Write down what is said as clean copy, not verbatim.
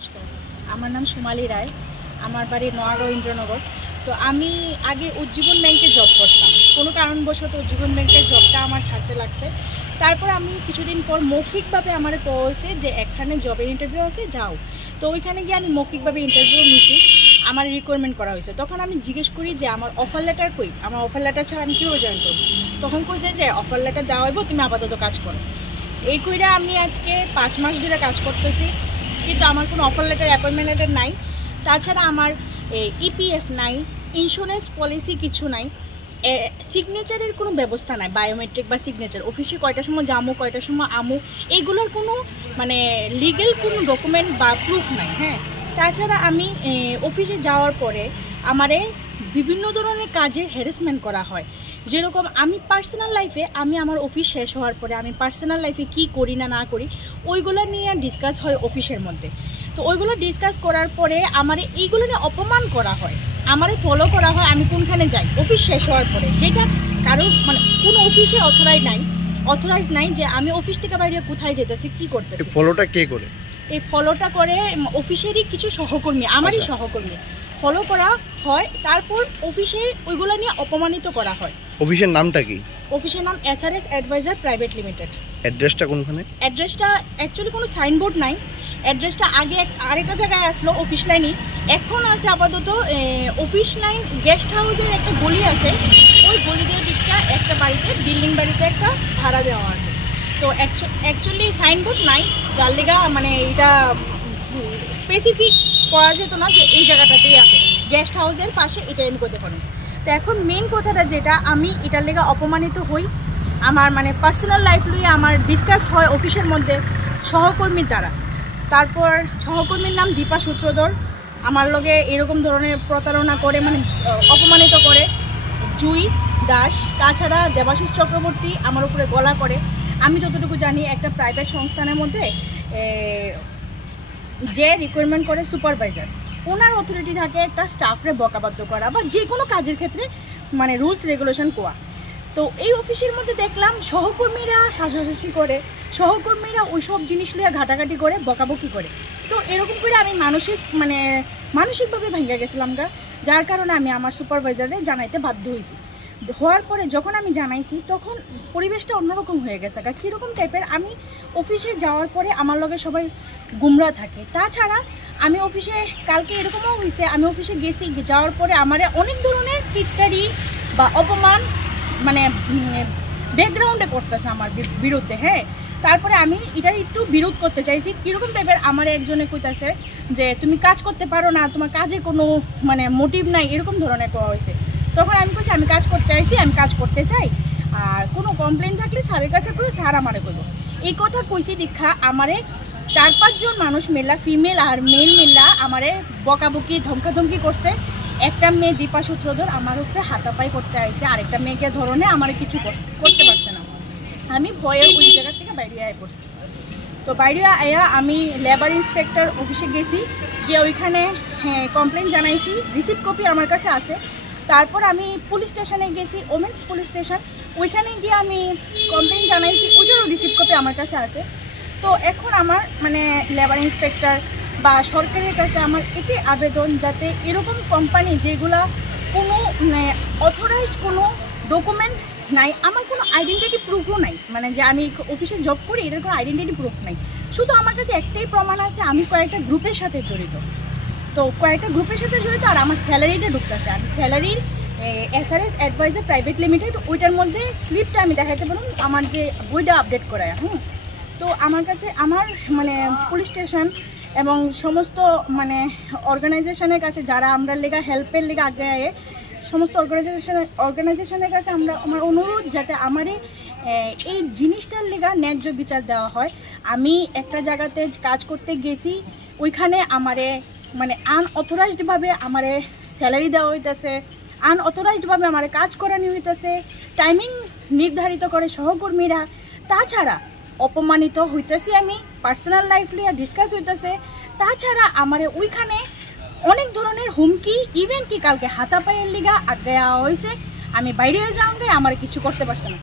নমস্কার, আমার নাম সোমালি রায়। আমার বাড়ি নোয়াগাঁও ইন্দ্রনগর। তো আমি আগে উজ্জীবন ব্যাংকে জব করতাম। কোনো কারণবশত উজ্জীবন ব্যাংকের জবটা আমার ছাড়তে লাগছে। তারপর আমি কিছুদিন পর মৌখিকভাবে আমার কওয়া হয়েছে যে এখানে জবের ইন্টারভিউ আছে, যাও। তো ওইখানে গিয়ে আমি মৌখিকভাবে ইন্টারভিউ নিয়েছি, আমার রিকোয়ারমেন্ট করা হয়েছে। তখন আমি জিজ্ঞেস করি যে আমার অফার লেটার কই, আমার অফার লেটার ছাড়া আমি কীভাবে জয়েন করব। তখন কইছে যে অফার লেটার দেওয়া হইব, তুমি আপাতত কাজ করো। এই কইরা আমি আজকে 5 মাস ধরে কাজ করতেছি, কিন্তু আমার কোনো অফার লেটার, অ্যাপয়েন্টমেন্ট লেটার নাই। তাছাড়া আমার ইপিএফ নাই, ইন্স্যুরেন্স পলিসি কিছু নাই, সিগনেচারের কোনো ব্যবস্থা নাই, বায়োমেট্রিক বা সিগনেচার। অফিসে কয়টার সময় যামো, কয়টার সময় আমু, এইগুলোর কোনো মানে লিগেল কোনো ডকুমেন্ট বা প্রুফ নাই। হ্যাঁ, তাছাড়া আমি অফিসে যাওয়ার পরে আমারে বিভিন্ন ধরনের কাজে হ্যারাসমেন্ট করা হয়। যেরকম আমি পার্সোনাল লাইফে, আমি আমার অফিস শেষ হওয়ার পরে আমি পার্সোনাল লাইফে কী করি না না করি ওইগুলো নিয়ে ডিসকাস হয় অফিসের মধ্যে। তো ওইগুলো ডিসকাস করার পরে আমার এইগুলো নিয়ে অপমান করা হয়, আমারে ফলো করা হয় আমি কোনখানে যাই অফিস শেষ হওয়ার পরে, যেটা কারণ মানে কোনো অফিসে অথরাইজ নাই যে আমি অফিস থেকে বাইরে কোথায় যেতেছি, কী করতেছি। ফলোটা কে করে? এই ফলোটা করে অফিসেরই কিছু সহকর্মী, আমারই সহকর্মী ফলো করা হয়। তারপর অফিসে ওইগুলো নিয়ে অপমানিত করা হয়। অফিসের নামটা কি? অফিসের নাম এসআরএস অ্যাডভাইজার প্রাইভেট লিমিটেড। অ্যাড্রেসটা কোনখানে? অ্যাড্রেসটা অ্যাকচুয়ালি কোনো সাইনবোর্ড নাই। অ্যাড্রেসটা আগে আরেকটা জায়গায় আসলো, অফিস লাইনই এখন আছে আপাতত। অফিস লাইন গেস্ট হাউসের একটা গলি আছে, ওই গলি দিয়ে দিকটা একটা বাড়িতে, বিল্ডিং বাড়িতে একটা ভাড়া দেওয়া আছে। তো অ্যাকচুয়ালি সাইনবোর্ড নাই, যার লেগা মানে এটা স্পেসিফিক করা যেত না যে এই জায়গাটাতেই আছে, গেস্ট হাউসের পাশে, এটা আমি করতে পারি। তো এখন মেন কথাটা যেটা, আমি এটার লেগা অপমানিত হই, আমার মানে পার্সোনাল লাইফ নিয়ে আমার ডিসকাস হয় অফিসের মধ্যে সহকর্মীর দ্বারা। তারপর সহকর্মীর নাম দীপা সূত্রধর, আমার লগে এরকম ধরনের প্রতারণা করে, মানে অপমানিত করে। জুই দাস, তাছাড়া দেবাশিস চক্রবর্তী আমার উপরে গলা করে। আমি যতটুকু জানি একটা প্রাইভেট সংস্থানের মধ্যে যে রিকোয়ারমেন্ট করে সুপারভাইজার, ওনার অথরিটি থাকে একটা স্টাফরে বকাবাধ্য করা বা যে কোনো কাজের ক্ষেত্রে মানে রুলস রেগুলেশন কোয়া। তো এই অফিসের মধ্যে দেখলাম সহকর্মীরা শাসাশাসি করে, সহকর্মীরা ওই সব জিনিস নিয়ে ঘাটাঘাটি করে, বকাবকি করে। তো এরকম করে আমি মানসিকভাবে ভেঙে গেছিলাম গা, যার কারণে আমি আমার সুপারভাইজারে জানাইতে বাধ্য হয়েছি। হওয়ার পরে যখন আমি জানাইছি তখন পরিবেশটা অন্যরকম হয়ে গেছে গা। কীরকম টাইপের, আমি অফিসে যাওয়ার পরে আমার লগে সবাই গুমরা থাকে। তাছাড়া আমি অফিসে কালকে এরকমও হয়েছে, আমি অফিসে গেছি, যাওয়ার পরে আমার অনেক ধরনের টিটকারি বা অপমান মানে ব্যাকগ্রাউন্ডে করতেছে আমার বিরুদ্ধে। হ্যাঁ, তারপরে আমি এটার একটু বিরোধ করতে চাইছি। কীরকম টাইপের, আমার একজনে কইতাছে যে তুমি কাজ করতে পারো না, তোমার কাজের কোনো মানে মোটিভ নাই, এরকম ধরনের করা হয়েছে। তখন আমি কইছি আমি কাজ করতে চাইছি, আমি কাজ করতে চাই, আর কোনো কমপ্লেন থাকলে স্যারের কাছে কই, স্যার আমারে কইব। এই কথা কইছি দীক্ষা আমারে 4-5 জন মানুষ মেলা, ফিমেল আর মেল মেলা আমারে বকাবকি ধমকাধমকি করছে। একটা মেয়ে দীপা সূত্রধর আমার উপরে হাতাপাই করতে আসছে, আরেকটা মেয়েকে ধরনে আমার কিছু করতে পারছে না। আমি ভয়ে ওই জায়গা থেকে বাইরে আয় পড়ছি। তো বাইরে আয়া আমি লেবার ইন্সপেক্টর অফিসে গেছি, গিয়ে ওইখানে কমপ্লেন জানাইছি, রিসিপ্ট কপি আমার কাছে আছে। তারপর আমি পুলিশ স্টেশনে গেছি, ওমেন্স পুলিশ স্টেশন, ওইখানে গিয়ে আমি কমপ্লেন জানাইছি, ওইটারও রিসিপ্ট কপি আমার কাছে আছে। তো এখন আমার মানে লেবার ইন্সপেক্টর বা সরকারের কাছে আমার এটাই আবেদন, যাতে এরকম কোম্পানি যেগুলা কোনো অথরাইজড কোনো ডকুমেন্ট নাই, আমার কোনো আইডেন্টিটি প্রুফও নাই, মানে যে আমি অফিসে জব করি এটার কোনো আইডেন্টিটি প্রুফ নাই। শুধু আমার কাছে একটাই প্রমাণ আছে, আমি কয়েকটা গ্রুপের সাথে জড়িত। তো কয়েকটা গ্রুপের সাথে জড়িত, আর আমার স্যালারিটা ঢুকতেছে। আমি স্যালারির এসআরএস অ্যাডভাইজার প্রাইভেট লিমিটেড, ওইটার মধ্যে স্লিপটা আমি দেখাইতে পারলাম, আমার যে বইটা আপডেট করায়। তো আমার কাছে আমার মানে পুলিশ স্টেশন এবং সমস্ত মানে অর্গানাইজেশনের কাছে, যারা আমরা লেগা হেল্পের লেগা আগে আয়ে, সমস্ত অর্গানাইজেশনের কাছে আমার অনুরোধ, যাতে আমার এই জিনিসটার লেগা ন্যায্য বিচার দেওয়া হয়। আমি একটা জায়গাতে কাজ করতে গেছি, ওইখানে আমারে মানে আনঅথরাইজডভাবে আমারে স্যালারি দেওয়া হইতেছে, আনঅথরাইজডভাবে আমার কাজ করানো হইতেছে, টাইমিং নির্ধারিত করে সহকর্মীরা। তাছাড়া অপমানিত হইতেছি আমি, পার্সোনাল লাইফ লিয়া ডিসকাস হইতেছে। তাছাড়া আমার ওইখানে অনেক ধরনের হুমকি, ইভেন কি কালকে হাতাপায়ের লিগা আগে হয়েছে, আমি বাইরে যাওয়া আমার কিছু করতে পারছি না।